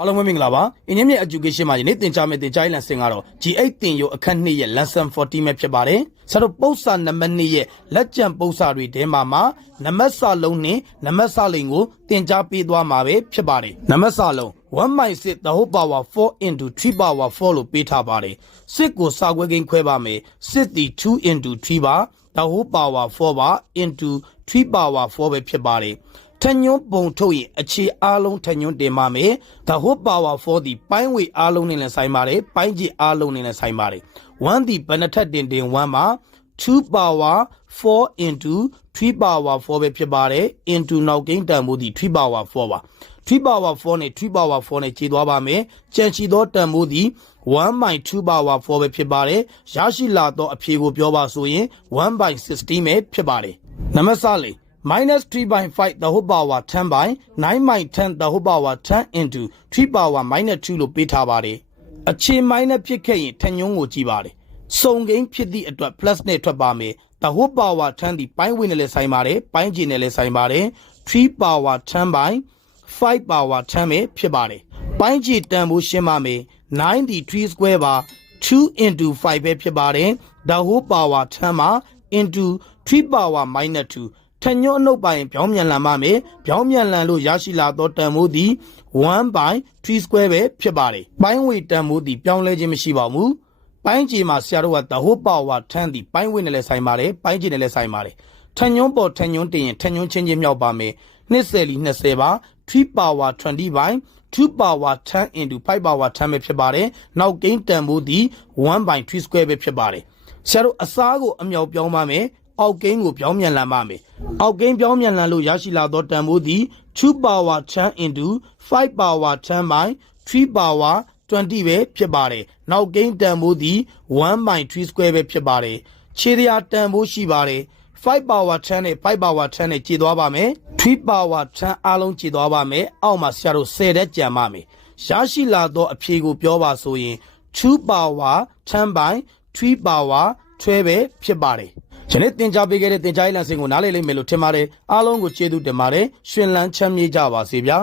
အားလုံးပဲမင်္ဂလာပါအင်းမြင့် education မှာယနေ့သင်ကြားမယ့်သင်ကြားရေး lesson ကတော့ G8 သင်ရိုးအခန်း2ရဲ့ Lesson-14 ပဲဖြစ်ပါတယ်ဆရာတို့ပု္ပ္ပစာနံပါတ်2ရဲ့လက်ကျန်ပု္ပ္ပစာတွေထဲမှာနံပါတ်စာလုံးနဲ့နံပါတ်စာလိန်ကိုသင်ကြားပေးသွားမှာပဲဖြစ်ပါတယ်နံပါတ်စာလုံး1/6 the whole power 4 into 3 power 4လို့ပေးထားပါတယ်6ကိုစာခွဲကိန်းခွဲပါမယ်6သည်2 into 3ပါ the whole power 4ပါ into 3 power 4ပဲဖြစ်ပါတယ်ထညွန်းပုံထုတ်ရင်အခြေအားလုံးထညွန်းတင်ပါမယ် the whole power 4ဒီပိုင်းဝေအားလုံးနဲ့လည်းဆိုင်ပါတယ်ပိုင်းကြီးအားလုံးနဲ့လည်းဆိုင်ပါတယ်1ဒီဘယ်နှထပ်တင်1ပါ2 power 4 into 3 power 4ပဲဖြစ်ပါတယ် into နောက်ကိန်းတန်ဖိုးဒီ3 power 4ပါ3 power 4နဲ့3 power 4နဲ့ခြေသွားပါမယ်ကြံရှိသောတန်ဖိုးဒီ1/2 power 4ပဲဖြစ်ပါတယ်ရရှိလာသောအဖြေကိုပြောပါဆိုရင်1/16ပဲဖြစ်ပါတယ်နံပါတ်စလေးminus 3/5 the whole power 10 by 9/10 the whole power 10 into 3 power minus 2လို့ပေးထားပါတယ်အခြေ minus ဖြစ်ခဲ့ရင်ထညွန်းကိုကြည့်ပါတယ်စုံကိန်းဖြစ်သည့်အတွက် plus နဲ့ထွက်ပါမယ် the whole power 10ဒီပိုင်းဝေးနဲ့လည်းဆိုင်ပါတယ်ပိုင်းကျင်နဲ့လည်းဆိုင်ပါတယ်3 power 10 by 5 power 10ပဲဖြစ်ပါတယ်ပိုင်းကျင်တန်ဖိုးရှင်းပါမယ်9ဒီ3 square ပါ2 into 5ပဲဖြစ်ပါတယ် the whole power 10မှာ into 3 power minus 2ထညွန်းအနှုတ်ပိုင်ပြောင်းမြန်လန်ပါမယ်ပြောင်းမြန်လန်လို့ရရှိလာသောတန်ဖိုးသည်1/3 square ပဲဖြစ်ပါတယ်ပိုင်းဝေတန်ဖိုးသည်ပြောင်းလဲခြင်းမရှိပါဘူးပိုင်းကြီးမှာဆရာတို့က the whole power 10သည်ပိုင်းဝေနဲ့လည်းဆိုင်ပါတယ်ပိုင်းကြီးနဲ့လည်းဆိုင်ပါတယ်ထညွန်းပေါ်ထညွန်းတင်ရင်ထညွန်းချင်းချင်းမြောက်ပါမယ်20လီ20ပါ3 power 20 by 2 power 10 into 5 power 10ပဲဖြစ်ပါတယ်နောက်ကိန်းတန်ဖိုးသည်1/3 square ပဲဖြစ်ပါတယ်ဆရာတို့အစားကိုအမြောက်ပြောင်းပါမယ်အောက်ကိန်းကိုပြောင်းမြန်လန်ပါမယ်အောက်ကိန်းပြောင်းမြန်လန်လို့ရရှိလာသောတန်ဖိုးသည်2 power 10 into 5 power 10 by 3 power 20ပဲဖြစ်ပါတယ်နောက်ကိန်းတန်ဖိုးသည်1/3 square ပဲဖြစ်ပါတယ်ခြေရာတန်ဖိုးရှိပါတယ်5 power 10နဲ့5 power 10နဲ့ခြေသွားပါမယ်3 power 10အားလုံးခြေသွားပါမယ်အောက်မှာဆရာတို့10တဲ့ကြံပါမယ်ရရှိလာသောအဖြေကိုပြောပါဆိုရင်2 power 10 by 3 power 12ပဲဖြစ်ပါတယ်ယနေ့သင်ကြားပေးခဲ့တဲ့သင်ကြားရေး lesson ကိုနားလည်လိမ့်မယ်လို့ထင်ပါတယ်အားလုံးကိုကျေးဇူးတင်ပါတယ်ရှင်လန်းချမ်းမြေ့ကြပါစေဗျာ